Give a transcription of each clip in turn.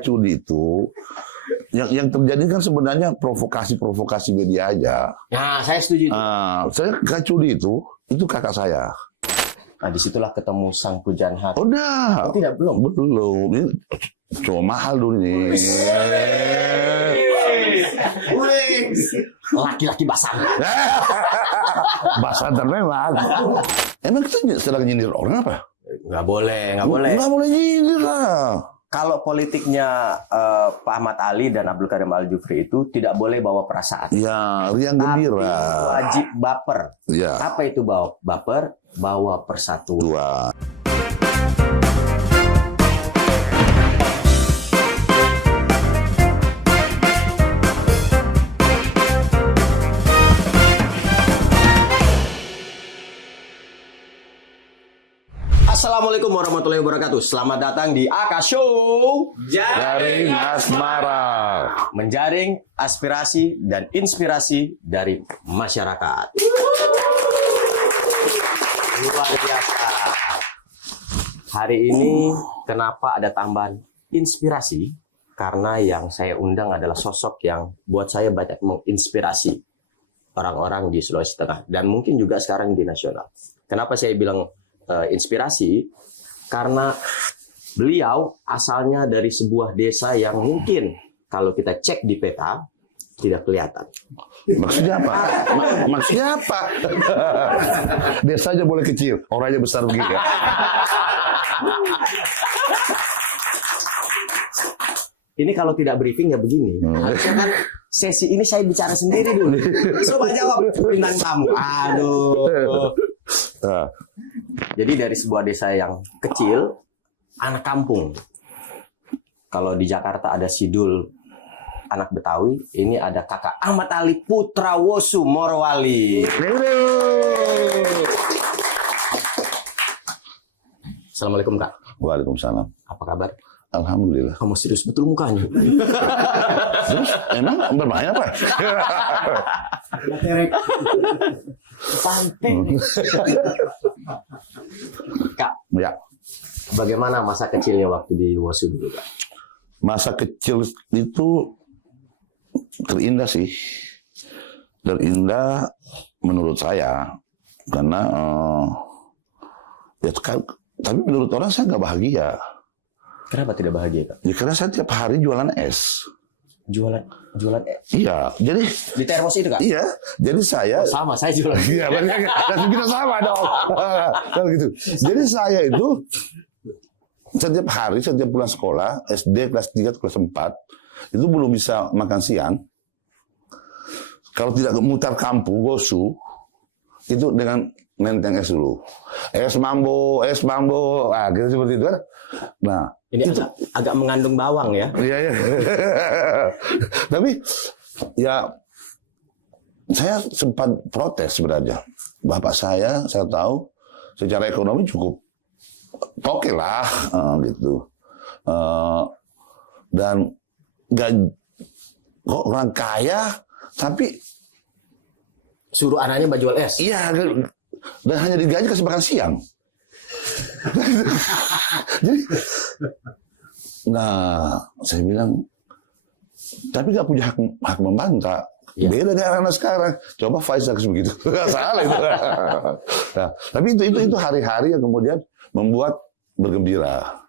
Cudi itu yang terjadi kan sebenarnya provokasi media aja. Nah, saya setuju. Saya Cudi itu kakak saya. Nah, disitulah ketemu sang pujaan hati. Udah. Oh, tidak, belum. Ini cuma mahal dulu ini. Laki-laki basangan. Basangan memang. Emang kita sedang nyindir orang apa? Nggak boleh. Nggak boleh nyindir lah. Kalau politiknya Pak Ahmad Ali dan Abdul Karim Al-Jufri itu tidak boleh bawa perasaan. Ya, riang gembira. Tapi wajib baper. Ya. Apa itu baper? Bawa persatuan. Assalamualaikum warahmatullahi wabarakatuh. Selamat datang di AK Show Jaring Asmara. Menjaring aspirasi dan inspirasi dari masyarakat. Luar biasa. Hari ini kenapa ada tambahan inspirasi? Karena yang saya undang adalah sosok yang buat saya banyak menginspirasi orang-orang di Sulawesi Tengah dan mungkin juga sekarang di nasional. Kenapa saya bilang inspirasi? Karena beliau asalnya dari sebuah desa yang mungkin kalau kita cek di peta tidak kelihatan. Maksudnya apa? Maksudnya apa? Desa aja boleh kecil, orangnya besar begitu ya. Ini kalau tidak briefing ya begini. Harusnya kan sesi ini saya bicara sendiri dulu. Coba jawab bintang tamu. Aduh. Jadi dari sebuah desa yang kecil, anak kampung. Kalau di Jakarta ada Sidul, anak Betawi, ini ada kakak Ahmad Ali Putra Wosu Morowali. Assalamualaikum Kak. Waalaikumsalam. Apa kabar? Alhamdulillah. Kamu serius betul mukanya. Terus emang berbahaya apa? Santai. Kak, Ya. bagaimana masa kecilnya waktu di Wosu dulu, Kak? Masa kecil itu terindah sih. Terindah menurut saya. Karena ya tapi menurut orang saya nggak bahagia. Kenapa tidak bahagia, Kak? Ya, karena saya tiap hari jualan es. Jualan Iya, jadi di termos itu, Kak? iya, jadi saya Sama, saya jualan. iya, berarti kita sama dong. Kalau gitu. Jadi saya itu setiap hari, setiap pulang sekolah, SD kelas 3, kelas 4, itu belum bisa makan siang. Kalau tidak mutar kampung, Wosu, itu dengan nenteng es dulu. Es mambo, gitu seperti itu kan. Nah, Ini itu agak mengandung bawang ya. iya. Tapi ya saya sempat protes sebenarnya. Bapak saya tahu secara ekonomi cukup oke lah gitu. Dan kok orang kaya tapi Suruh anaknya jual es. iya, dan hanya digaji kasih makan siang. Jadi, nah saya bilang, tapi nggak punya hak membantah. Ya. Beda dengan anak sekarang. Coba Faisal begitu, nggak salah itu. Nah, tapi itu hari-hari yang kemudian membuat bergembira.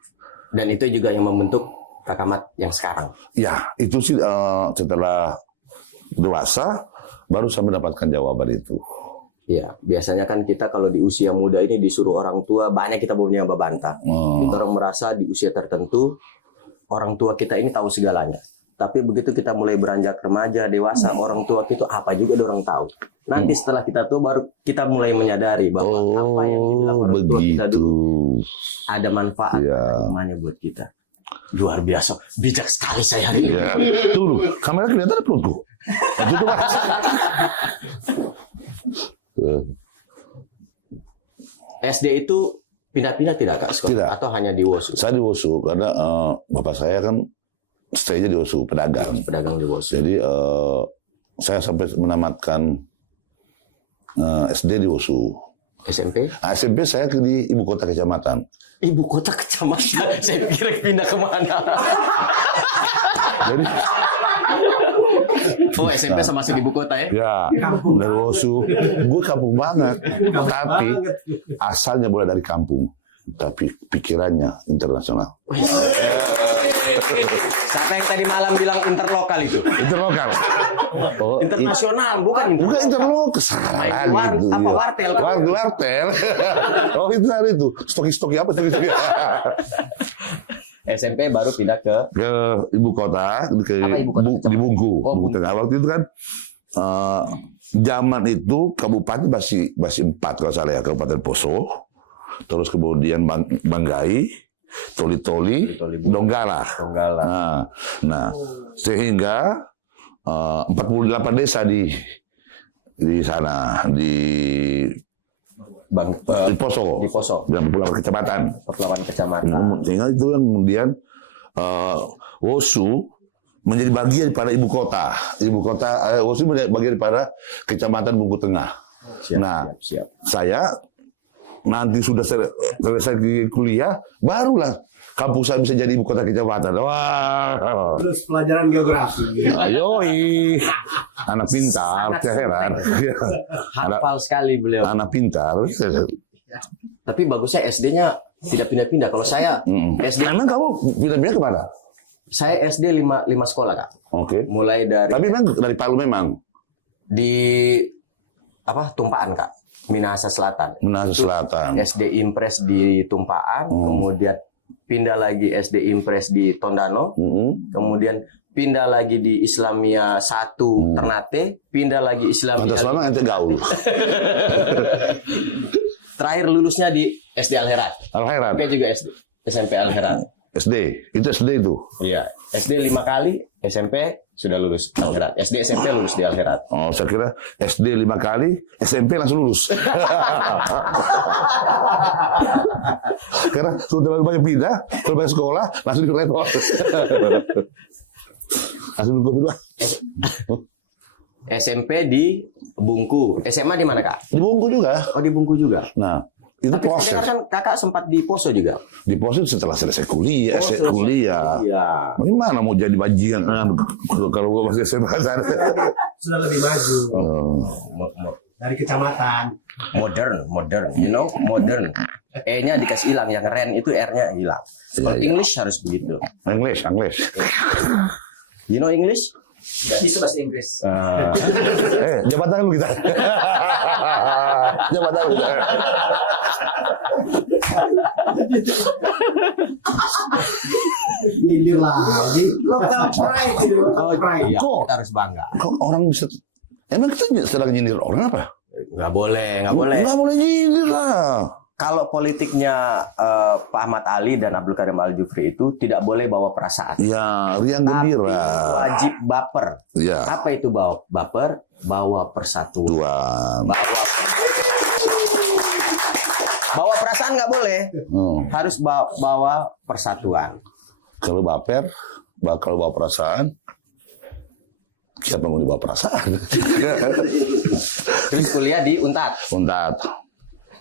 Dan itu juga yang membentuk Kak Ahmad yang sekarang. Ya, itu sih setelah dewasa baru saya mendapatkan jawaban itu. Iya, biasanya kan kita kalau di usia muda ini disuruh orang tua, banyak kita punya bantah. Kita orang merasa di usia tertentu, orang tua kita ini tahu segalanya. Tapi begitu kita mulai beranjak remaja, dewasa, orang tua kita apa juga orang tahu. Nanti setelah kita tua, baru kita mulai menyadari bahwa apa yang dibilang orang tua kita dulu ada manfaat, hikmahnya buat kita. Luar biasa, bijak sekali saya hari ini. Ya. Tuh, kamera kelihatan ada perutku. Itu Mas. SD itu pindah-pindah tidak Kak? Tidak. Atau hanya di Wosu? Saya di Wosu karena bapak saya kan stay-nya di Wosu, pedagang. Pedagang di Wosu. Jadi saya sampai menamatkan SD di Wosu. SMP? SMP saya di ibu kota kecamatan. Ibu kota kecamatan. Saya kira pindah kemana? Jadi Oh, SMP sama masih di ibu kota ya? ya dari Wosu, gue kampung banget. Tapi asalnya boleh dari kampung, tapi pikirannya internasional. Siapa yang tadi malam bilang interlokal itu? Interlokal. Oh, Internasional, bukan bukan interlokal, salah gitu. Apa ya. wartel? Wartel. Oh itu hari itu. Stoki apa stoki? SMP baru pindah ke Ibu kota, Apa ibu kota? di Bungku. Oh, Bungku Tengah. Waktu itu kan zaman itu kabupaten masih 4 kalau salah ya, Kabupaten Poso, terus kemudian Banggai, Toli-Toli, Donggala. Nah, sehingga 48 desa di sana di Poso. Di Poso. Dan beberapa kecamatan. Sehingga itu yang kemudian Wosu menjadi bagian daripada ibu kota. Wosu menjadi bagian daripada kecamatan Bungku Tengah. Siap. Saya nanti sudah selesai kuliah, barulah kampung saya bisa jadi ibu kota kecamatan. Wah. Terus pelajaran geografi. Ayoi. Anak pintar, saya heran. Hafal sekali beliau. Anak pintar. Tapi bagusnya SD-nya tidak pindah-pindah. Kalau saya SD, Emang kamu pindah-pindah kemana? saya SD 5 sekolah, Kak. Oke. Mulai dari Tapi memang dari Palu memang. di Tumpaan, Kak. Minahasa Selatan. Minahasa Selatan. SD Impres di Tumpaan, kemudian pindah lagi SD Impres di Tondano, kemudian pindah lagi di Islamia 1 Ternate, pindah lagi Islamia. Pancasila ente gaul. Terakhir lulusnya di SD Al-Herat. Al-Herat. Oke juga SMP Al-Herat. SD. Itu SD itu. Iya, SD 5 kali, SMP sudah lulus Al-Herat. SD SMP lulus di Al-Herat. Oh, saya kira SD 5 kali, SMP langsung lulus. Karena sudah terlalu banyak pindah, terlalu banyak sekolah, langsung di repot. Langsung di pindah. SMP di Bungku. SMA di mana, Kak? Di Bungku juga. Oh, di Bungku juga. Nah, itu Tapi proses. saya dengar kan Kakak sempat di Poso juga. Di proses setelah selesai kuliah, kuliah. Iya. Bagaimana mau jadi bajingan kalau gua masih SMA sana? Sudah lebih maju dari kecamatan. Modern. You know, modern. E-nya dikasih hilang, yang ren itu R-nya hilang. Kalau English harus begitu. English. You know English? Bisa bahasa Inggris. Jabatan lu kita. Jabatan lu kita. Nyindir lagi. Local pride. Local pride. Iya, Kok? kita harus bangga. Kok orang bisa? Emang kita sedang nyindir orang apa? Nggak boleh. Nggak boleh nyindir lah. Kalau politiknya Pak Ahmad Ali dan Abdul Karim Al-Jufri itu tidak boleh bawa perasaan. Ya, riang Tapi gembira. wajib baper. Ya. Apa itu baper? Bawa persatuan. Tuan. Bawa perasaan nggak boleh. Harus bawa persatuan. Kalau baper, kalau bawa perasaan, siapa mau dibawa perasaan? Terus kuliah di Untat. Untat.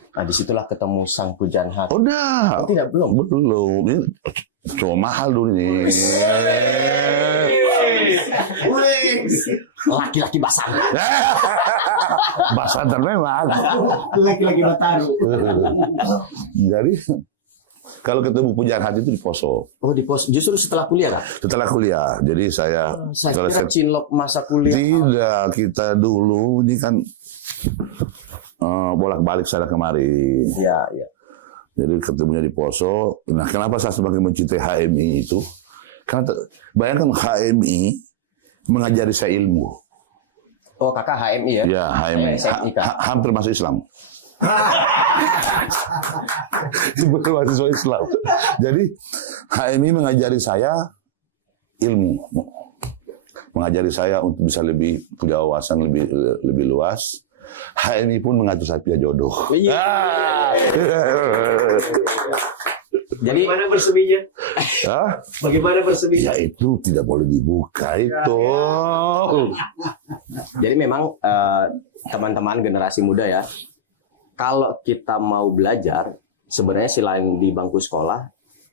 Nah, disitulah ketemu sang pujaan hati. Udah. Oh, tidak, belum. Ini cuma mahal dulu ini. Laki-laki basah. Basantar memang. Laki-laki Bataru. Jadi kalau ketemu pujaan hati itu di Poso. Oh, di pos. Justru setelah kuliah, kan? Setelah kuliah. Jadi saya Kira cinlok masa kuliah. tidak, kita dulu ini kan bolak-balik sana kemari. Iya. Jadi ketemunya di Poso. Nah, kenapa saya semakin mencintai HMI itu? Karena bayangkan HMI mengajari saya ilmu. Oh, kakak HMI ya? Ya, HMI. SMI, Kak. Hampir masuk Islam. Sebagai mahasiswa Islam. Jadi HMI mengajari saya ilmu. Mengajari saya untuk bisa lebih punya wawasan lebih luas. HMI pun mengatur saya punya jodoh. Iya. Jadi Bagaimana berseminya? Hah? Bagaimana berseminya? Ya itu tidak boleh dibuka itu. Jadi memang teman-teman generasi muda ya, kalau kita mau belajar, sebenarnya selain di bangku sekolah,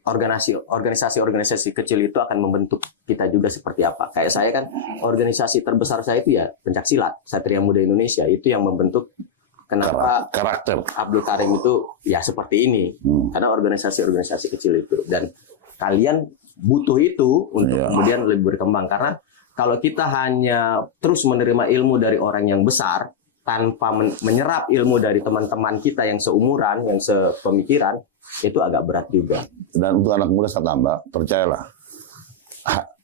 organisasi-organisasi kecil itu akan membentuk kita juga seperti apa. Kayak saya kan, organisasi terbesar saya itu ya pencaksilat, Satria Muda Indonesia, itu yang membentuk kenapa karakter Abdul Karim itu ya seperti ini. Karena organisasi-organisasi kecil itu. Dan kalian butuh itu untuk kemudian lebih berkembang. Karena kalau kita hanya terus menerima ilmu dari orang yang besar, tanpa menyerap ilmu dari teman-teman kita yang seumuran, yang sepemikiran, itu agak berat juga. Dan untuk anak muda saya tambah, percayalah,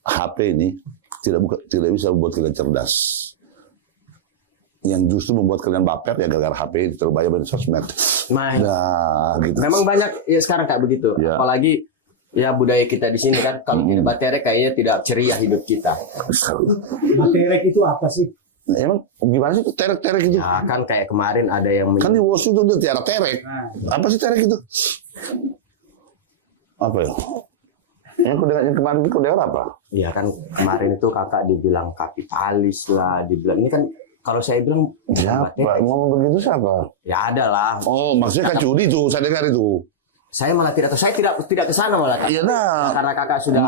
HP ini tidak bisa membuat kalian cerdas. Yang justru membuat kalian baper ya gara-gara HP ini terlalu banyak di sosmed. Nah, gitu. Memang banyak ya sekarang kayak begitu. Ya. Apalagi ya budaya kita di sini kan, kalau tidak batere kayaknya tidak ceria hidup kita. Baterek itu apa sih? Emang gimana sih terek-terek itu? Ya kan kayak kemarin ada yang Kan di WOS itu tiara terek. Apa sih terek itu? Apa ya? Yang kemarin itu kode apa? ya kan kemarin itu kakak dibilang kapitalis lah, dibilang ini kan kalau saya bilang Siapa? batere. Ngomong begitu siapa? Ya ada lah. Oh, maksudnya kacudi itu, saya dengar itu. Saya malah tidak tahu. Saya tidak ke sana malah. Iya nah. Karena kakak sudah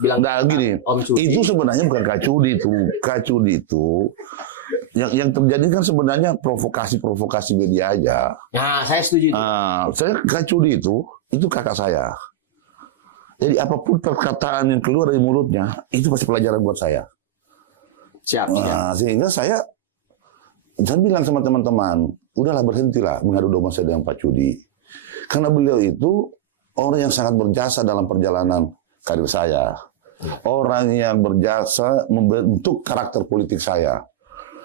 bilang nah, gini, Om Cudi. itu sebenarnya bukan kacudi itu. Kacudi itu yang terjadi kan sebenarnya provokasi media aja. Nah, saya setuju. Saya kacudi itu kakak saya. Jadi apapun perkataan yang keluar dari mulutnya itu pasti pelajaran buat saya. Siap. Sehingga saya bilang sama teman-teman, udahlah berhentilah mengadu domba saya dengan Pak Cudi. Karena beliau itu orang yang sangat berjasa dalam perjalanan karir saya. Orang yang berjasa membentuk karakter politik saya.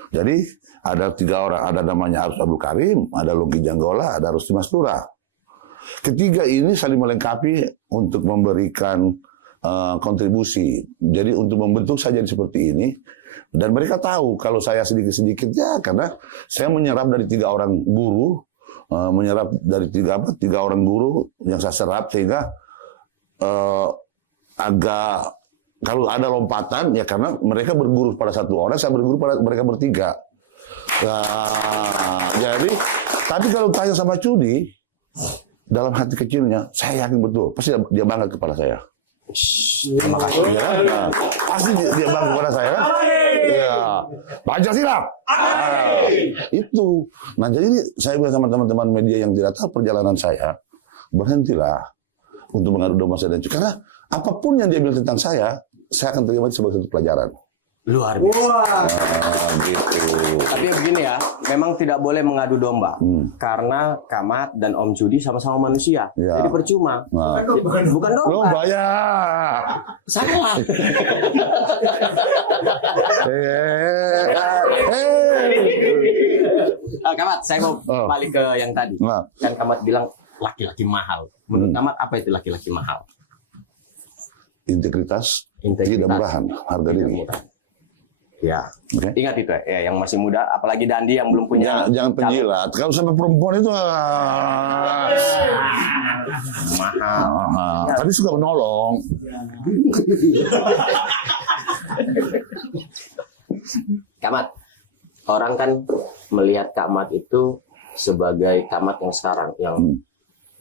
Jadi ada 3 orang, ada namanya Arus Abdul Karim, ada Longki Janggola, ada Rusdi Mastura. Ketiga ini saling melengkapi untuk memberikan kontribusi. Jadi untuk membentuk saya jadi seperti ini. Dan mereka tahu kalau saya sedikit-sedikit ya karena saya menyerap dari 3 orang guru. Menyerap dari 3 orang guru yang saya serap sehingga agak kalau ada lompatan ya karena mereka berguru pada 1 orang, saya berguru pada mereka bertiga. Nah, jadi tapi kalau tanya sama Cudi dalam hati kecilnya saya yakin betul pasti dia bangga kepada saya. Terima kasih ya. Nah, pasti dia bangga kepada saya. Ya, Pancasila. Itu. Nah, jadi saya bilang sama teman-teman media yang tidak tahu perjalanan saya, berhentilah untuk mengadu domba saya. Karena apapun yang dia bilang tentang saya akan terima sebagai satu pelajaran. Luar biasa. Gitu. Tapi begini ya, memang tidak boleh mengadu domba. Karena Kamat dan Om Cudi sama-sama manusia. Ya. Jadi percuma. Nah. Bukan domba. Domba ya. Salah. Kamat, saya mau balik ke yang tadi. Nah. Kan Kamat bilang laki-laki mahal. Menurut Kamat apa itu laki-laki mahal? Integritas, Integritas. tidak murahan, harga diri. Murah. Ya, Oke. ingat itu ya, yang masih muda, apalagi Dandi yang belum punya. Jangan penjilat. Kalau sampai perempuan itu mahal. Tapi suka menolong. Kamat, orang kan melihat Kamat itu sebagai Kamat yang sekarang, yang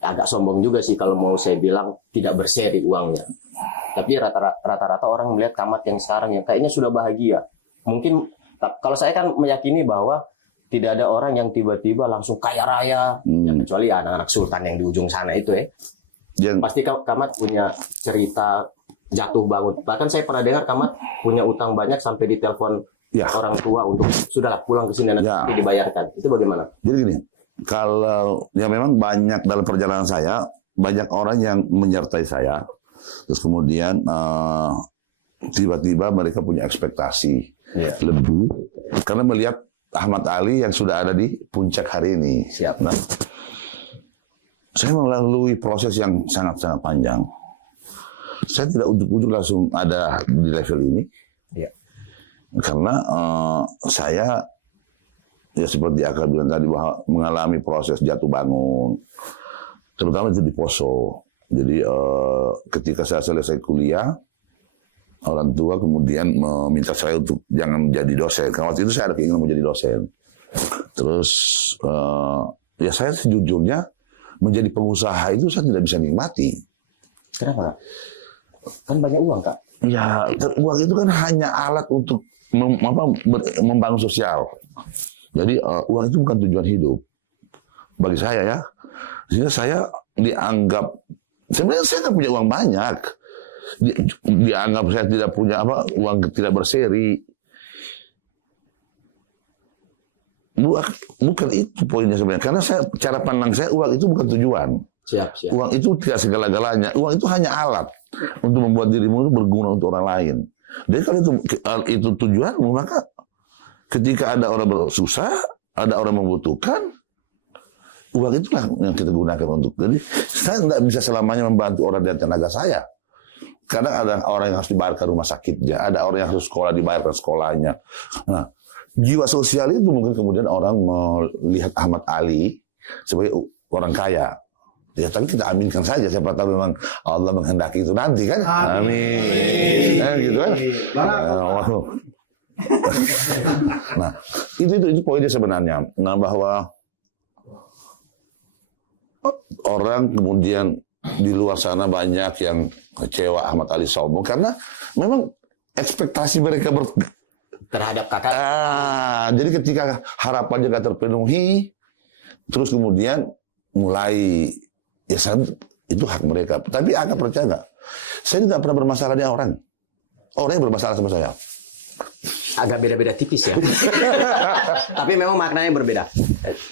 agak sombong juga sih kalau mau saya bilang tidak berseri uangnya. Tapi rata-rata orang melihat Kamat yang sekarang yang kayaknya sudah bahagia. Mungkin kalau saya kan meyakini bahwa tidak ada orang yang tiba-tiba langsung kaya raya, ya, kecuali anak-anak sultan yang di ujung sana itu ya. Pasti Kamat punya cerita jatuh bangun. Bahkan saya pernah dengar Kamat punya utang banyak sampai ditelepon orang tua untuk sudahlah pulang ke sini nanti dibayarkan. Itu bagaimana? Jadi gini, kalau ya memang banyak dalam perjalanan saya, banyak orang yang menyertai saya. Terus kemudian tiba-tiba mereka punya ekspektasi lebih karena melihat Ahmad Ali yang sudah ada di puncak hari ini. Siap. Nah, saya melalui proses yang sangat-sangat panjang. Saya tidak ujuk-ujuk langsung ada di level ini. Ya. Karena saya ya seperti Aka bilang tadi bahwa mengalami proses jatuh bangun, terutama itu di Poso. Jadi ketika saya selesai kuliah, orang tua kemudian meminta saya untuk jangan jadi dosen. Karena waktu itu saya ada keinginan menjadi dosen. Terus ya saya sejujurnya menjadi pengusaha itu saya tidak bisa nikmati. Kenapa, Kak? Kan banyak uang, Kak. Ya, uang itu kan hanya alat untuk membangun sosial. Jadi uang itu bukan tujuan hidup bagi saya ya. Sehingga saya dianggap, sebenarnya saya nggak punya uang banyak. Dianggap saya tidak punya uang tidak berseri. Bukan itu poinnya sebenarnya. Karena cara pandang saya uang itu bukan tujuan. Siap. Uang itu tidak segala-galanya. Uang itu hanya alat untuk membuat dirimu itu berguna untuk orang lain. Jadi kalau itu tujuanmu, maka ketika ada orang bersusah, ada orang membutuhkan, uang itulah yang kita gunakan untuk. Jadi saya tidak bisa selamanya membantu orang dengan tenaga saya. Kadang ada orang yang harus dibayarkan rumah sakitnya, ada orang yang harus sekolah dibayarkan sekolahnya. Nah, jiwa sosial itu mungkin kemudian orang melihat Ahmad Ali sebagai orang kaya. Ya, tapi kita aminkan saja, siapa tahu memang Allah menghendaki itu nanti kan. Amin. Gitu kan. Nah, itu poinnya sebenarnya. Nah, bahwa orang kemudian di luar sana banyak yang kecewa Ahmad Ali sombong karena memang ekspektasi mereka Terhadap Kakak. Jadi ketika harapannya gak terpenuhi, terus kemudian mulai ya itu hak mereka. Tapi Aka percaya nggak? Saya tidak pernah bermasalah dengan orang. Orang yang bermasalah sama saya. Agak beda-beda tipis ya. Tapi memang maknanya berbeda.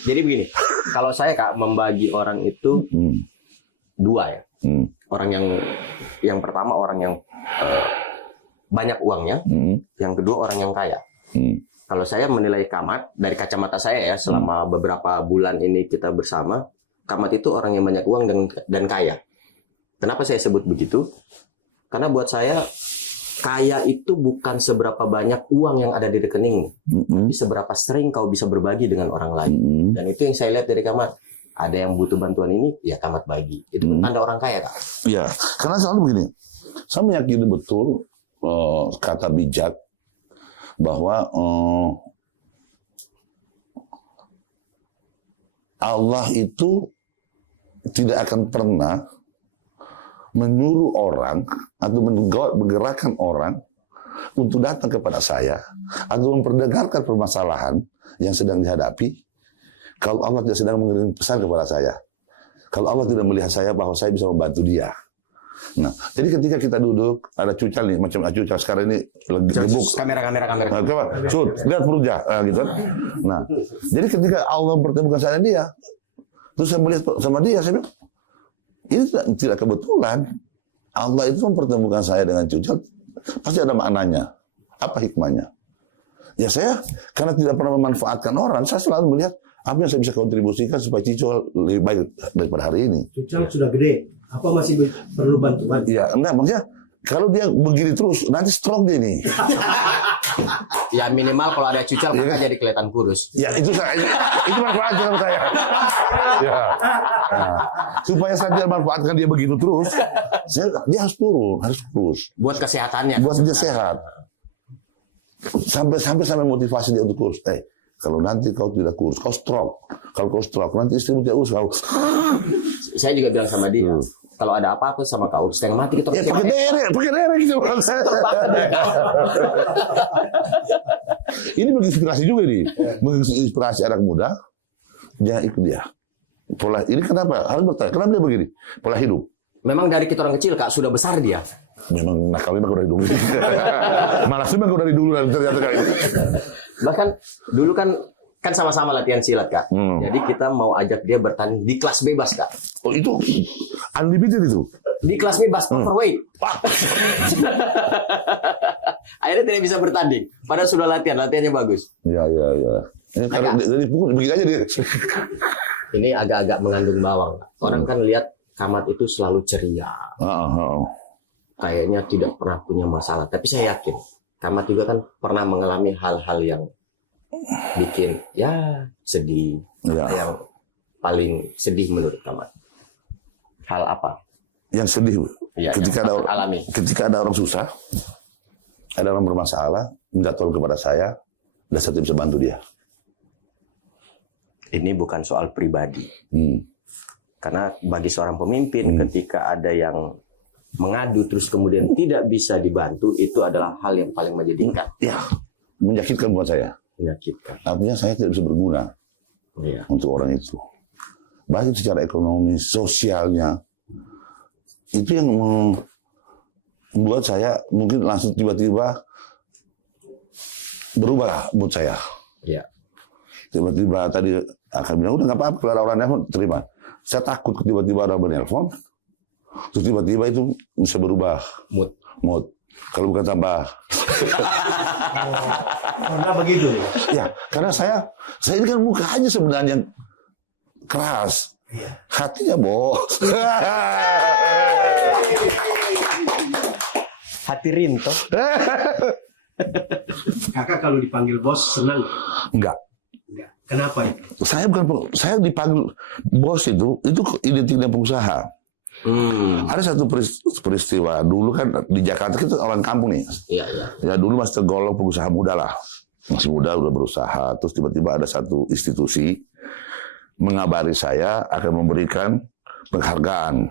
Jadi begini, kalau saya, Kak, membagi orang itu dua ya. Orang yang pertama orang yang banyak uangnya, yang kedua orang yang kaya. Kalau saya menilai Kamat dari kacamata saya ya, selama beberapa bulan ini kita bersama, Kamat itu orang yang banyak uang dan kaya. Kenapa saya sebut begitu? Karena buat saya kaya itu bukan seberapa banyak uang yang ada di rekeningmu, tapi seberapa sering kau bisa berbagi dengan orang lain. Dan itu yang saya lihat dari Kamat. Ada yang butuh bantuan ini, ya Kamat bagi. Itu tanda orang kaya, Kak. Iya, karena selalu begini. Saya meyakini betul kata bijak bahwa Allah itu tidak akan pernah menyuruh orang atau menggerakkan orang untuk datang kepada saya atau memperdengarkan permasalahan yang sedang dihadapi kalau Allah tidak sedang mengirim pesan kepada saya. Kalau Allah tidak melihat saya bahwa saya bisa membantu dia. Nah, jadi ketika kita duduk, ada Cucal nih, macam Cucal sekarang ini gebuk. Kamera. Nah, coba, lihat perutnya, gitu kan. Nah, jadi ketika Allah mempertemukan saya dan dia, terus saya melihat sama dia, saya bilang, ini tidak kebetulan. Allah itu mempertemukan saya dengan Cucal, pasti ada maknanya. Apa hikmahnya? Ya saya, karena tidak pernah memanfaatkan orang, saya selalu melihat apa yang saya bisa kontribusikan supaya Cucal lebih baik daripada hari ini. Cucal sudah gede, apa masih perlu bantuan? Ya, enggak, maksudnya kalau dia begini terus, nanti stroke dia nih. Ya minimal kalau ada Cucal Kakak jadi kelihatan kurus. Ya itu manfaatnya sama saya. Ya. Nah, supaya saya tidak manfaatkan dia begitu terus, dia harus turun, harus kurus. Buat kesehatannya. Buat dia sehat. Sampai motivasi dia untuk kurus. Kalau nanti kau tidak kurus, kau stroke. Kalau kau stroke, nanti istrimu tidak urus kau. Saya juga bilang sama dia, kalau ada apa-apa sama kau, setengah mati kita pakai derek gitu. Ini menginspirasi juga nih, menginspirasi anak muda. Jangan ikut dia. Pola ini kenapa? Harus bertanya, kenapa dia begini? Pola hidup. Memang dari kita orang kecil, Kak, sudah besar dia. Memang nakalnya dari dulu. Malah sih dari dulu ternyata kayak itu. Bahkan dulu kan sama-sama latihan silat, Kak. Jadi kita mau ajak dia bertanding di kelas bebas, Kak. Oh itu unlimited itu. Di kelas bebas overweight. Akhirnya tidak bisa bertanding. Padahal sudah latihannya bagus. Iya. Ini kalau dari pukul begitu aja dia. Ini agak-agak mengandung bawang. Orang kan lihat Kamat itu selalu ceria. Kayaknya tidak pernah punya masalah. Tapi saya yakin Kamat juga kan pernah mengalami hal-hal yang bikin ya sedih. Ya. Yang paling sedih menurut Kamat. Hal apa? Yang sedih. Ya, ketika ada orang susah, ada orang bermasalah, minta tolong kepada saya, dan saya bisa bantu dia. Ini bukan soal pribadi. Hmm. Karena bagi seorang pemimpin ketika ada yang mengadu terus kemudian tidak bisa dibantu, itu adalah hal yang paling menyedihkan, Ya, menyakitkan buat saya. menyakitkan. Artinya saya tidak bisa berguna Iya. untuk orang itu. Baik secara ekonomi, sosialnya. Itu yang membuat saya mungkin langsung tiba-tiba berubah mood saya. Iya. Tiba-tiba tadi akan bilang, udah nggak apa-apa kalau ada orang nelfon, terima. Saya takut tiba-tiba ada menelpon, terus tiba-tiba itu bisa berubah mood. Kalau bukan tambah. Karena begitu. Ya, karena saya ini kan mukanya sebenarnya keras. Hatinya bos. Hati Rinto. Kakak kalau dipanggil bos senang? Enggak. Enggak. Kenapa itu? Saya dipanggil bos itu identik dengan pengusaha. Ada satu peristiwa dulu kan di Jakarta, kita orang kampung nih. Iya, iya. Ya dulu masih tergolong pengusaha muda lah. Masih muda udah berusaha. Terus tiba-tiba ada satu institusi mengabari saya akan memberikan penghargaan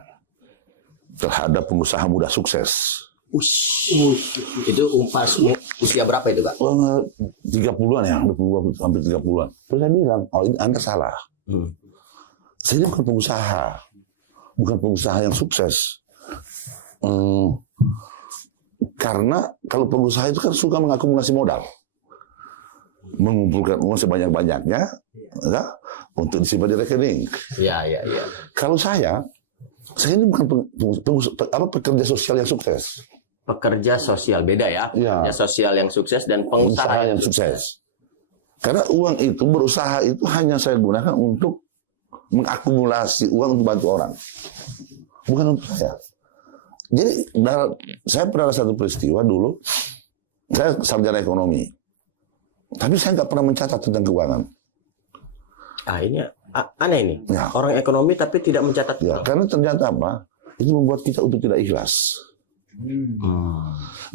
terhadap pengusaha muda sukses. Itu usia berapa itu, Pak? 30-an ya, 20, hampir 30-an. Terus saya bilang, oh ini Anda salah. Saya ini bukan pengusaha. Bukan pengusaha yang sukses. Karena kalau pengusaha itu kan suka mengakumulasi modal. Mengumpulkan uang sebanyak-banyaknya ya, untuk disimpan di rekening. Iya, iya, iya. Kalau saya ini bukan pekerja sosial yang sukses. Pekerja sosial beda ya. Ya. Pekerja sosial yang sukses dan pengusaha yang sukses. Karena uang itu, berusaha itu hanya saya gunakan untuk mengakumulasi uang untuk bantu orang. Bukan untuk saya. Jadi, saya pernah ada satu peristiwa dulu, saya sarjana ekonomi. Tapi saya nggak pernah mencatat tentang keuangan. Ini aneh ini. Ya. Orang ekonomi tapi tidak mencatat. Ya, karena ternyata apa? Itu membuat kita untuk tidak ikhlas.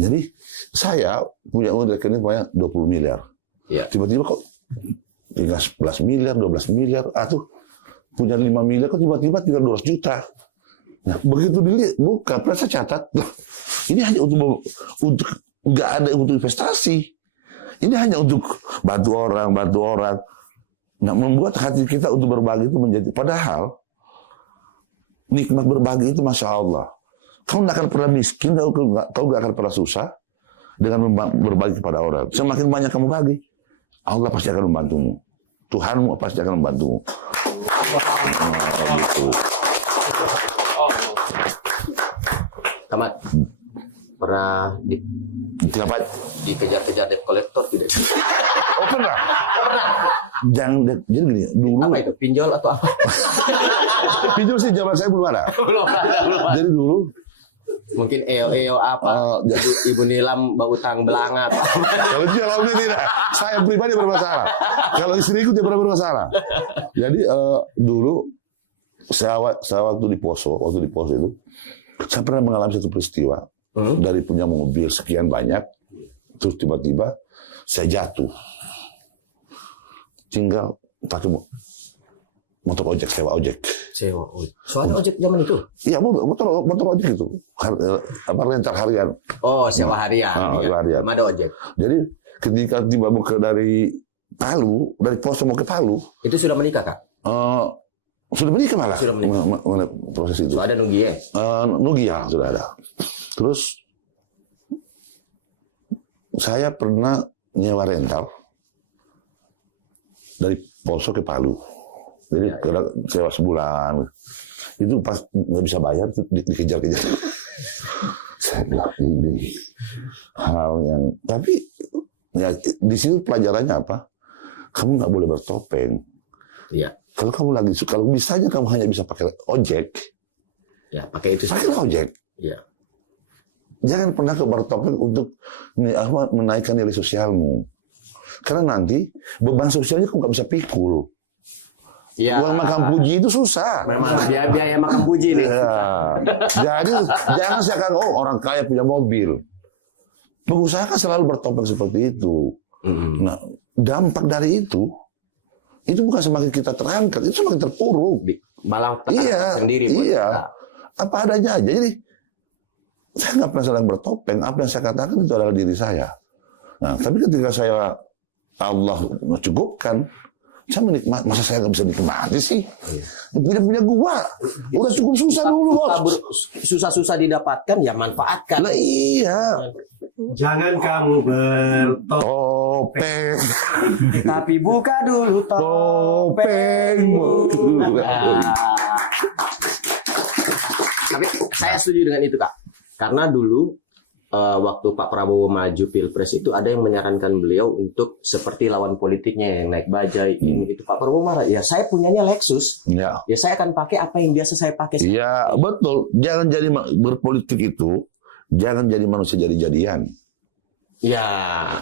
Jadi, saya punya uang di rekening banyak 20 miliar. Ya. Tiba-tiba kok 11 miliar, 12 miliar, punya 5 miliar, kok tiba-tiba tinggal 200 juta. Nah, begitu dilihat, buka, pernah saya catat. Ini hanya untuk nggak ada untuk investasi. Ini hanya untuk bantu orang. Nah, membuat hati kita untuk berbagi itu menjadi, padahal nikmat berbagi itu Masya Allah. Kau nggak akan pernah miskin, kau nggak akan pernah susah dengan berbagi kepada orang. Semakin banyak kamu bagi, Allah pasti akan membantumu. Tuhanmu pasti akan membantumu. Gitu. Tamat. Pernah dikejar-kejar debt collector tidak? Oh pernah. Jangan, jadi gini, dulu. Apa itu? Pinjol atau apa? Pinjol sih zaman saya belum ada. Belum ada. Jadi dulu. Mungkin EO apa? Ibu Nilam utang belangat. Kalau dia lawannya tidak. Saya pribadi bermasalah. Kalau istriku dia pernah bermasalah. Jadi dulu saya waktu di Poso itu, saya pernah mengalami satu peristiwa. Dari punya mobil sekian banyak, terus tiba-tiba saya jatuh. Tinggal pakai motor ojek, sewa ojek. Soalnya ojek zaman itu? Iya, motor ojek itu. Rental harian. Oh, sewa harian. Sewa harian. Ada ojek. Jadi ketika tiba mau dari Palu, dari Poso mau ke Palu. Itu sudah menikah, Kak? Sudah menikah malah. Sudah menikah. Proses itu. So, ada Nugi ya? Nugi ya, sudah ada. Terus saya pernah nyewa rental dari Poso ke Palu. Jadi sewa sebulan. Itu pas nggak bisa bayar, dikejar-kejar. Saya bilang ini hal yang, tapi ya di sini pelajarannya apa? Kamu nggak boleh bertopeng. Iya. Kalau bisanya kamu hanya bisa pakai ojek. Ya, pakai itu. Pakai ojek. Iya. Jangan pernah bertopeng untuk menaikkan nilai sosialmu. Karena nanti beban sosialnya kamu nggak bisa pikul. Ya. Uang makan puji itu susah. Memang biaya makan puji nih. Ya. Jadi jangan seakan orang kaya punya mobil. Pengusaha kan selalu bertopeng seperti itu. Nah, dampak dari itu itu bukan semakin kita terangkat, itu semakin terpuruk. Malah tekanan Iya, sendiri buat iya. kita. Apa adanya aja. Jadi saya nggak pernah sedang bertopeng. Apa yang saya katakan itu adalah diri saya. Nah, tapi ketika saya Allah mencukupkan, saya menikmati. Masa saya nggak bisa nikmati sih? Punya gua. Udah cukup susah dulu, bos. Susah-susah didapatkan, ya manfaatkan. Lah iya. Jangan kamu bertopeng. Topeng. Tapi buka dulu Topengmu. Tapi saya setuju dengan itu, Kak. Karena dulu waktu Pak Prabowo maju Pilpres itu ada yang menyarankan beliau untuk seperti lawan politiknya yang naik bajai ini itu. Pak Prabowo marah. Ya saya punyanya Lexus. Ya. Ya saya akan pakai apa yang biasa saya pakai. Iya, betul. Jangan jadi berpolitik itu, jangan jadi manusia jadi-jadian. Ya.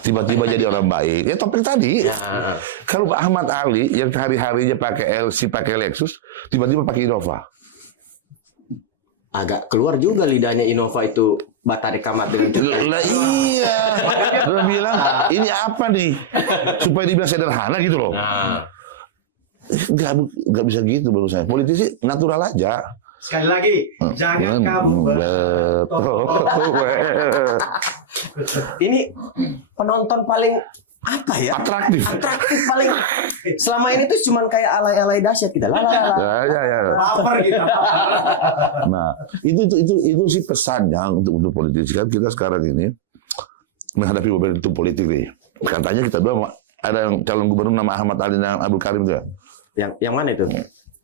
Tiba-tiba jadi orang baik. Ya topeng tadi. Ya. Kalau Pak Ahmad Ali yang hari-harinya pakai LC, pakai Lexus, tiba-tiba pakai Innova. Agak keluar juga lidahnya Innova itu baterai kamat dengan Lah iya. Dia bilang, ini apa nih? Supaya dibilang sederhana gitu loh. Nah, Hmm. Gak bisa gitu menurut saya. Politisi natural aja. Sekali lagi, jangan kamu bertopeng. ini penonton paling apa ya? Atraktif. Atraktif paling selama ini tuh cuman kayak alay-alay dahsyat kita. La. Ya. Baper kita. Nah, itu sih pesannya untuk politisi kan kita sekarang ini menghadapi momentum politik nih. Katanya kita dua ada yang calon gubernur nama Ahmad Ali dan Abdul Karim juga. Yang mana itu?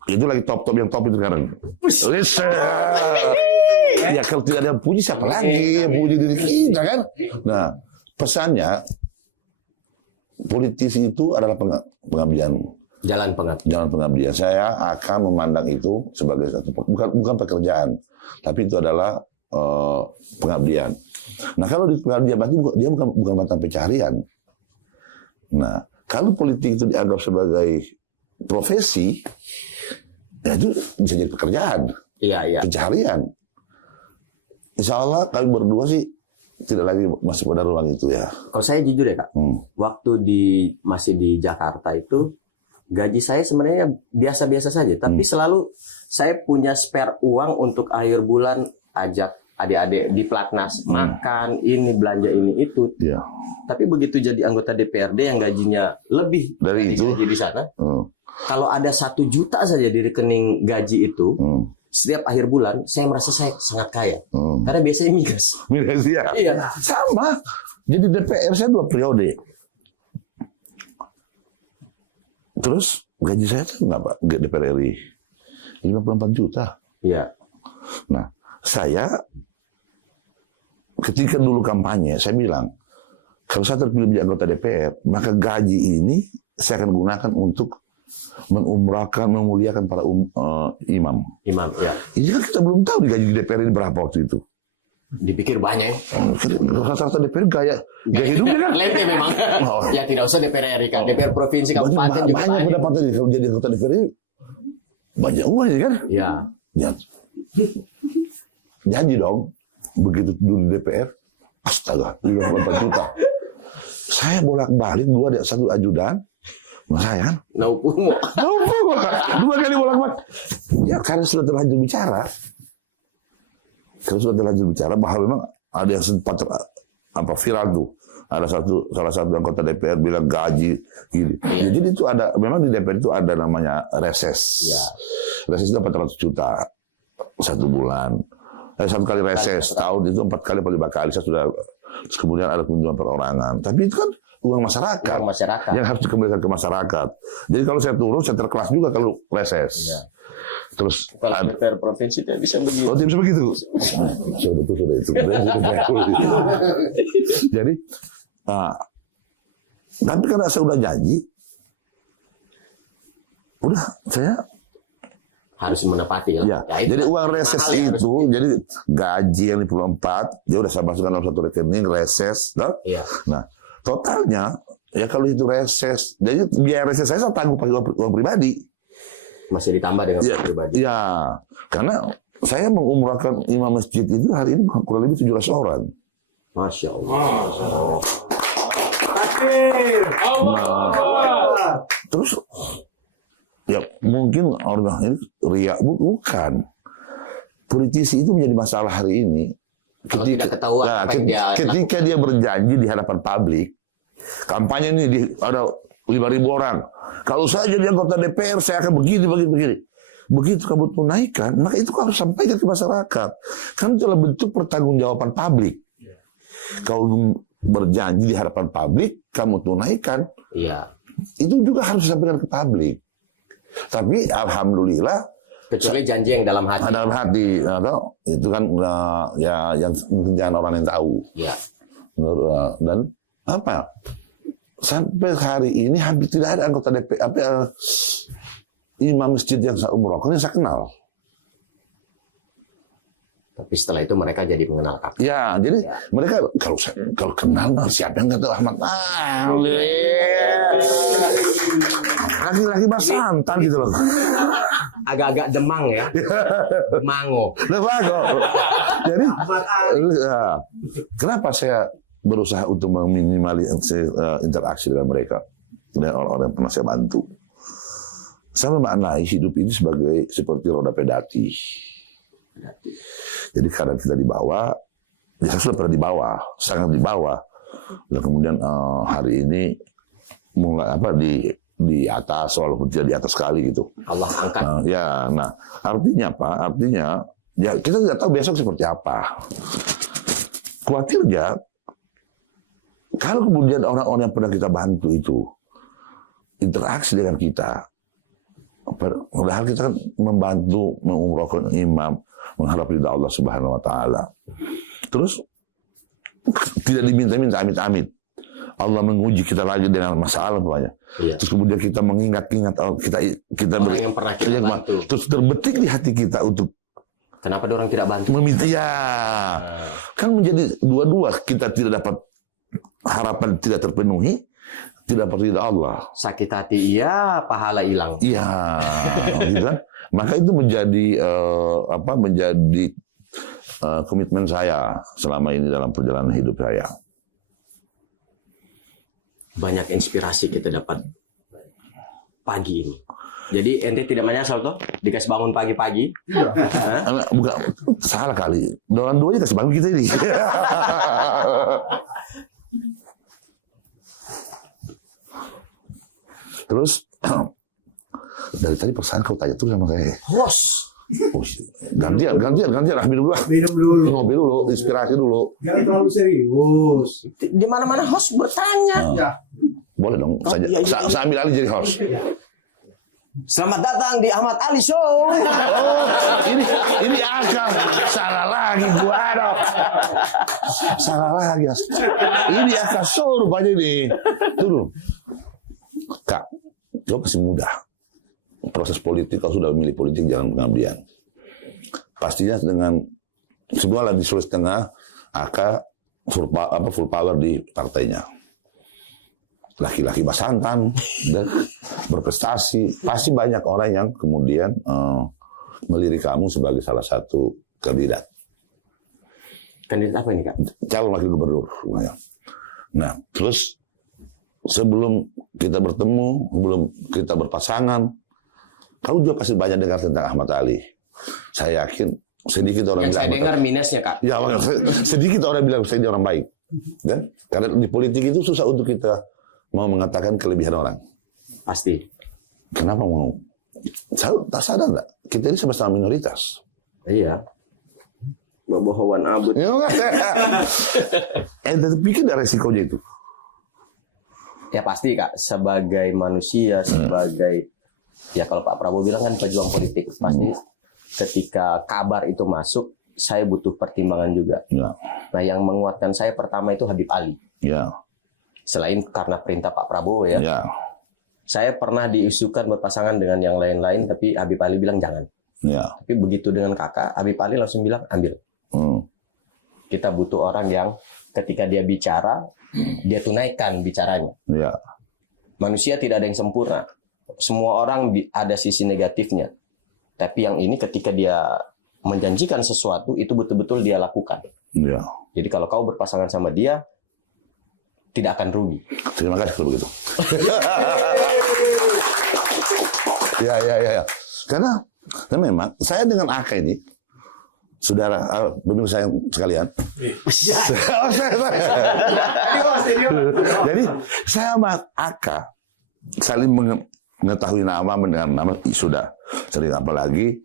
Itu lagi top itu sekarang. Wis. Ya kalau tidak ada yang puji siapa lagi yang puji diri kita kan? Nah, pesannya politisi itu adalah pengabdian. Jalan Pengabdian. Saya akan memandang itu sebagai satu bukan pekerjaan, tapi itu adalah pengabdian. Nah, kalau di pengabdian berarti dia bukan mata pencaharian. Nah, kalau politik itu dianggap sebagai profesi, ya itu bisa jadi pekerjaan, Iya. pencaharian. Insya Allah kami berdua sih tidak lagi masuk pada ruang itu ya. Kalau saya jujur ya, Kak, waktu masih di Jakarta itu gaji saya sebenarnya biasa-biasa saja, tapi selalu saya punya spare uang untuk akhir bulan ajak adik-adik di Platnas makan, ini belanja ini itu. Ya. Tapi begitu jadi anggota DPRD yang gajinya lebih Dari itu. gaji di sana, kalau ada 1 juta saja di rekening gaji itu, setiap akhir bulan saya merasa saya sangat kaya. Karena biasanya migas. Migas ya. Iya. Sama. Jadi DPR saya 2 periode. Terus gaji saya tuh nggak Pak DPR RI 54 juta. Iya. Nah, saya ketika dulu kampanye saya bilang kalau saya terpilih menjadi anggota DPR, maka gaji ini saya akan gunakan untuk mengumrahkan, memuliakan para imam. Imam, ya. Ini kan kita belum tahu di gaji DPR ini berapa waktu itu. Dipikir banyak. Rata-rata DPR gaya hidupnya kan. Lente memang. Oh. Ya tidak usah DPR RI kan. DPR provinsi kabupaten juga banyak pendapatan kalau jadi anggota DPR ini banyak uang ya kan? Ya. Ya. Janji dong. Begitu dulu di DPR, astaga, 54 juta. Saya bolak-balik 1 ajudan, saya kan? Naupumo. 2 kali bolak-balik. Ya karena sudah terlanjur bicara. Bahwa memang ada yang sempat viral tuh. Ada salah satu anggota DPR bilang gaji gini. Ya, jadi itu ada, memang di DPR itu ada namanya reses. Ya. Reses itu 400 juta 1 bulan. 1 kali reses, tahun itu 4 kali atau 5 kali. Saya sudah, kemudian ada kunjungan perorangan. Tapi itu kan uang masyarakat. Yang harus dikembalikan ke masyarakat. Jadi kalau saya turun, saya terkelas juga kalau reses. Ya. Terus Kalau DPR provinsi tidak bisa begitu. Oh, tidak bisa begitu. Sudah itu. Jadi, tapi karena saya udah janji, udah saya harus menepati. Ya. Jadi uang reses itu, jadi gaji yang 54, dia udah saya masukkan dalam 1 rekening reses, no? Iya. Nah, totalnya ya kalau itu reses, jadi biaya reses saya tanggung pakai uang pribadi. Masih ditambah dengan uang pribadi. Ya, karena saya mengumrahkan imam masjid itu hari ini kurang lebih 17 orang. Masya Allah. Takbir. Nah, terus mungkin orang ini riak, bukan. Politisi itu menjadi masalah hari ini. Kalau tidak ketahuan apa yang dia ketika dia berjanji di hadapan publik, kampanye ini ada 5.000 orang. Kalau saya jadi anggota DPR, saya akan begini. Begitu kamu tunaikan, maka itu harus sampaikan ke masyarakat. Kan itu adalah bentuk pertanggungjawaban publik. Kalau berjanji di hadapan publik, kamu tunaikan. Iya. Itu juga harus disampaikan ke publik. Tapi alhamdulillah, Kecuali janji yang dalam hati. dalam hati, atau itu kan ya yang mungkin jangan orang yang tahu. Iya. Dan apa? Sampai hari ini hampir tidak ada anggota DPR, imam masjid yang saya umrohkan yang saya kenal. Tapi setelah itu mereka jadi mengenal kakak. Ya, jadi mereka kalau kenal siapa yang nggak tahu Ahmad Ali, lagi-lagi Mas Santan gitu loh. Agak-agak demang ya. Demango. Jadi kenapa saya berusaha untuk meminimalisir interaksi dengan mereka, dengan orang-orang yang pernah saya bantu. Saya memaknai hidup ini seperti roda pedati. Jadi kadang kita di bawah, ya saya sudah pernah di bawah, sangat di bawah. Dan kemudian hari ini mulai di atas, walaupun tidak di atas sekali gitu. Allah angkat. Nah artinya apa? Artinya ya kita tidak tahu besok seperti apa. Khawatirnya kalau kemudian orang-orang yang pernah kita bantu itu interaksi dengan kita, padahal kita kan membantu mengumrohkan imam, mengharap ridha Allah Subhanahu Wa Taala. Terus tidak diminta-minta amit-amit. Allah menguji kita lagi dengan masalah banyak. Iya. Terus kemudian kita mengingat-ingat kita Orang yang pernah kita bantu. Terus terbetik di hati kita untuk Kenapa orang tidak bantu? meminta kan menjadi dua-dua, kita tidak dapat harapan, tidak terpenuhi, tidak dapat ridha Allah. Sakit hati iya, pahala hilang. Iya, gitu kan? Maka itu menjadi menjadi komitmen saya selama ini dalam perjalanan hidup saya. Banyak inspirasi kita dapat pagi ini. Jadi ente tidak menyesal toh dikasih bangun pagi-pagi? Bukan, salah kali. Dua-duanya kasih bangun kita ini. Terus dari tadi perasaan kau tanya terus sama saya. Host. Gantian, minum dulu. Minum dulu. Ngopi dulu, inspirasi dulu. Jangan terlalu serius. Di mana-mana host bertanya. Ya. Boleh dong, saya ambil alih jadi host. Selamat datang di Ahmad Ali Show. Oh, ini akal. Salah lagi gua dong. Salah lagi. Ini akal show rupanya ini. Tuh, Kak, kau masih muda. Proses politik, kau sudah memilih politik, jangan pengabdian. Pastinya dengan sebuah lagi Sulawesi Tengah, AK full power di partainya. Laki-laki basantan dan berprestasi, pasti banyak orang yang kemudian melirik kamu sebagai salah satu kandidat. Kandidat apa ini, Kak? Calon wakil gubernur. Nah, terus sebelum kita bertemu, sebelum kita berpasangan, kamu juga pasti banyak dengar tentang Ahmad Ali. Saya yakin sedikit orang yang bilang. saya dengar minusnya, Kak. Ya, sedikit orang bilang saya ini orang baik. Dan karena di politik itu susah untuk kita mau mengatakan kelebihan orang. Pasti. Kenapa mau? Tak sadar enggak? Kita ini sama-sama minoritas. Iya. Bobohowan abut. Ya enggak? Tapi pikir ada resikonya itu. Ya pasti, Kak. Sebagai manusia, sebagai ya kalau Pak Prabowo bilang kan pejuang politik, pasti ketika kabar itu masuk, saya butuh pertimbangan juga. Ya. Nah, yang menguatkan saya pertama itu Habib Ali. Ya. Selain karena perintah Pak Prabowo ya. Ya. Saya pernah diisukan berpasangan dengan yang lain-lain, tapi Habib Ali bilang jangan. Ya. Tapi begitu dengan kakak, Habib Ali langsung bilang ambil. Kita butuh orang yang ketika dia bicara, dia tunaikan bicaranya. Ya. Manusia tidak ada yang sempurna. Semua orang ada sisi negatifnya. Tapi yang ini ketika dia menjanjikan sesuatu, itu betul-betul dia lakukan. Ya. Jadi kalau kau berpasangan sama dia, tidak akan rugi. Terima kasih kalau begitu. Ya. Karena memang saya dengan Aka ini, saudara, pemirsa saya sekalian. Jadi saya sama Aka saling mengetahui nama, mendengar nama sudah sering, apalagi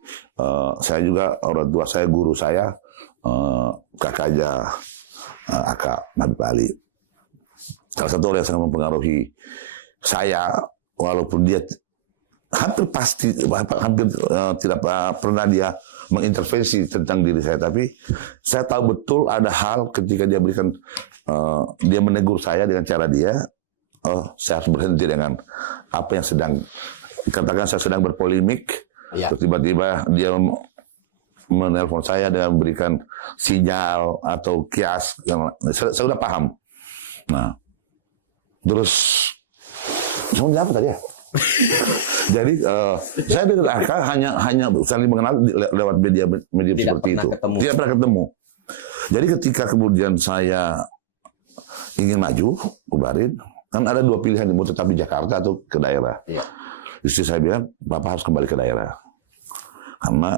saya juga orang tua saya, guru saya, kakaknya Aka Habib Ali. Salah satu orang yang sangat mempengaruhi saya, walaupun dia hampir pasti, hampir tidak pernah dia mengintervensi tentang diri saya, tapi saya tahu betul ada hal ketika dia berikan, dia menegur saya dengan cara dia, saya harus berhenti dengan apa yang sedang, katakan saya sedang berpolemik, Ya. tiba-tiba dia menelpon saya dengan memberikan sinyal atau kias, saya sudah paham. Nah, terus saya apa tadi ya? Jadi saya dengan Aka hanya saling mengenal lewat media seperti itu. Tidak pernah ketemu. Jadi ketika kemudian saya ingin maju, Ubarin, kan ada dua pilihan, mau tetap di Jakarta atau ke daerah. Ya. Istri saya bilang, Bapak harus kembali ke daerah. Karena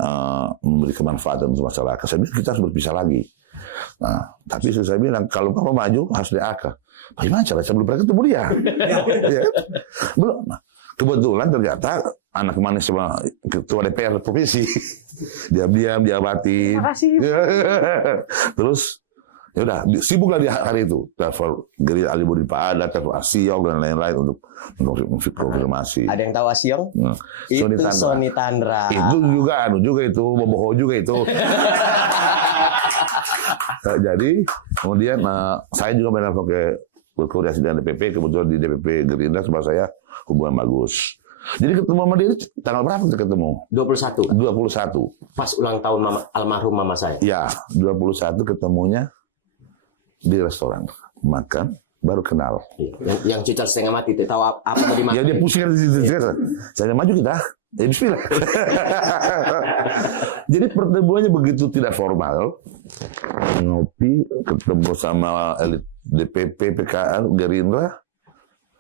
memberi kemanfaatan untuk masyarakat. Saya bilang, kita harus berpisah lagi. Nah, tapi istri saya bilang, kalau Bapak maju, harus di Aka. Bagaimana cara saya belum pernah ketemu dia? Ya, belum. Nah, kebetulan ternyata anak manis sama ketua DPR provinsi. Diam-diam dia batin. Terus ya udah sibuklah di hari itu. Telepon Geril Ali Budi Paada, telepon Asiong dan lain-lain untuk konfirmasi. Ada yang tahu Asiong? Nah, Itu Sony Tandra. Itu juga itu, Boboho juga itu. Jadi kemudian saya juga menelpon ke berkoordinasi dengan DPP, kebetulan di DPP Gerindra sama saya hubungan bagus. Jadi ketemu sama dia tanggal berapa kita ketemu? 21. 21. Pas ulang tahun almarhum mama saya. Ya, 21 ketemunya di restoran. Makan, baru kenal. Yang cucal setengah mati itu tahu apa mau dimakan. Ya dia pusing di situ. Saya maju kita. Ya bismillah. Jadi pertemuannya begitu tidak formal. Ngopi, ketemu sama elit DPP, PKR, Gerindra.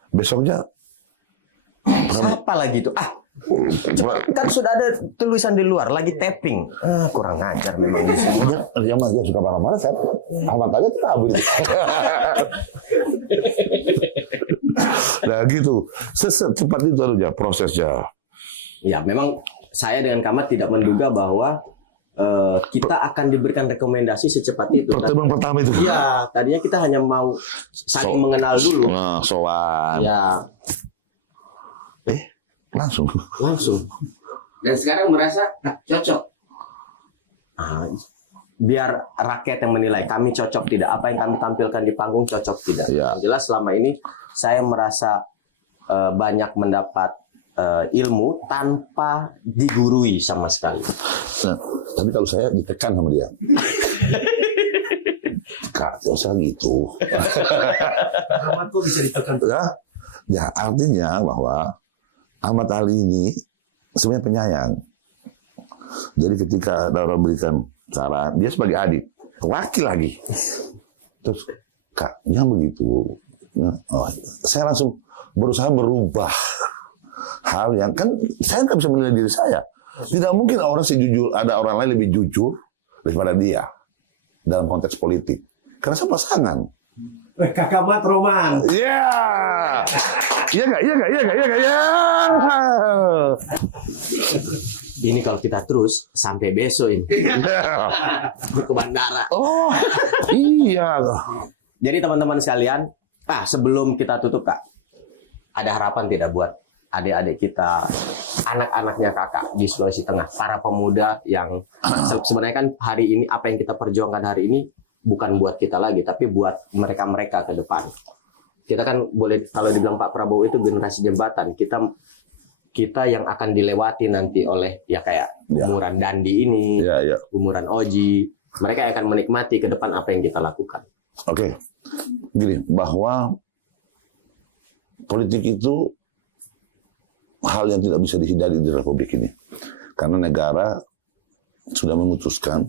Besoknya Siapa lagi itu? Kan sudah ada tulisan di luar lagi tapping. Kurang ngajar memang di sini. Dia mah dia suka marah-marah, saya Ahmad aja kabur. Nah gitu, secepat itu harusnya prosesnya. Ya, memang saya dengan Kamat tidak menduga bahwa kita akan diberikan rekomendasi secepat itu. Pertemuan pertama itu. Iya, tadinya kita hanya mau saling mengenal dulu. Soan. Ya, Langsung. Dan sekarang merasa cocok. Biar rakyat yang menilai kami cocok tidak, apa yang kami tampilkan di panggung cocok tidak. Ya. Yang jelas selama ini saya merasa banyak mendapat ilmu tanpa digurui sama sekali. Nah, tapi kalau saya ditekan sama dia. Kak, tidak usah gitu. Ahmad kok bisa ditekan? Ya, artinya bahwa Ahmad Ali ini sebenarnya penyayang. Jadi ketika ada orang berikan saran, dia sebagai adik, wakil lagi. Terus, Kak, jangan begitu. Saya langsung berusaha merubah hal yang kan saya nggak bisa menilai diri saya. Tidak mungkin ada orang lain lebih jujur daripada dia dalam konteks politik. Karena saya pasangan. Kakak Mat Roman. Iya. Iya nggak? Ya. Ini kalau kita terus sampai besok ini ke bandara. Oh, iya. Jadi teman-teman sekalian, sebelum kita tutup Kak, ada harapan tidak buat adik-adik kita, anak-anaknya Kakak di Sulawesi Tengah, para pemuda yang sebenarnya kan hari ini apa yang kita perjuangkan hari ini bukan buat kita lagi, tapi buat mereka-mereka ke depan. Kita kan boleh kalau dibilang Pak Prabowo itu generasi jembatan. Kita yang akan dilewati nanti oleh ya kayak umuran Dandi ini, umuran Oji. Mereka yang akan menikmati ke depan apa yang kita lakukan. Oke. Gini, bahwa politik itu hal yang tidak bisa dihindari di Republik ini. Karena negara sudah memutuskan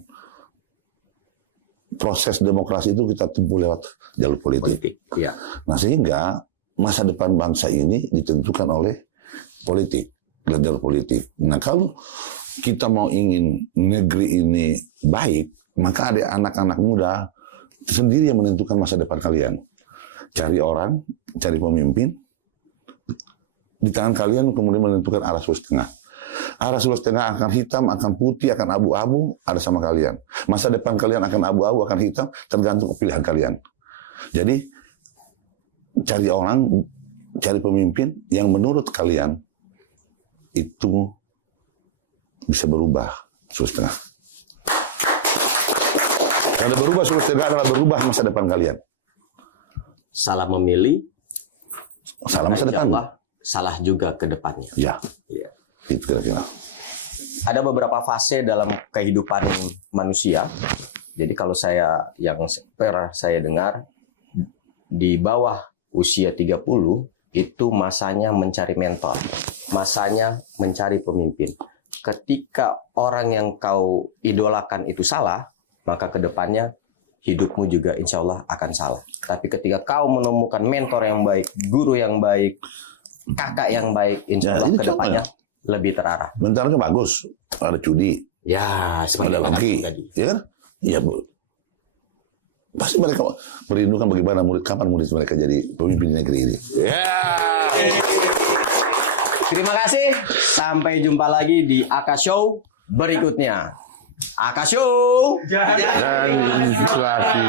proses demokrasi itu kita tempuh lewat jalur politik. Ya. Nah, sehingga masa depan bangsa ini ditentukan oleh politik, gladiator politik. Nah, kalau kita mau ingin negeri ini baik, maka ada anak-anak muda sendiri yang menentukan masa depan kalian. Cari orang, cari pemimpin, di tangan kalian kemudian menentukan arah Sulawesi Tengah. Arah Sulawesi Tengah akan hitam, akan putih, akan abu-abu, ada sama kalian. Masa depan kalian akan abu-abu, akan hitam, tergantung pilihan kalian. Jadi, cari orang, cari pemimpin yang menurut kalian itu bisa berubah Sulawesi Tengah. Kalau berubah Sulawesi Tengah adalah berubah masa depan kalian. Salah memilih, Salah masa depan. Allah, salah juga ke depannya. Ya, Ya. itu kira-kira. Ada beberapa fase dalam kehidupan manusia. Jadi kalau yang pernah saya dengar, di bawah usia 30 itu masanya mencari mentor, masanya mencari pemimpin. Ketika orang yang kau idolakan itu salah, maka kedepannya hidupmu juga insya Allah akan salah. Tapi ketika kau menemukan mentor yang baik, guru yang baik, kakak yang baik, insya Allah ini kedepannya contohnya. lebih terarah. Mentalnya bagus, ada judi, Ya, seperti ada lagi, tadi. ya kan? Iya, Bu. Pasti mereka merindukan bagaimana kapan murid mereka jadi pemimpin negeri ini. Terima kasih. Sampai jumpa lagi di Aka Show berikutnya. Aka Show. Dan situasi.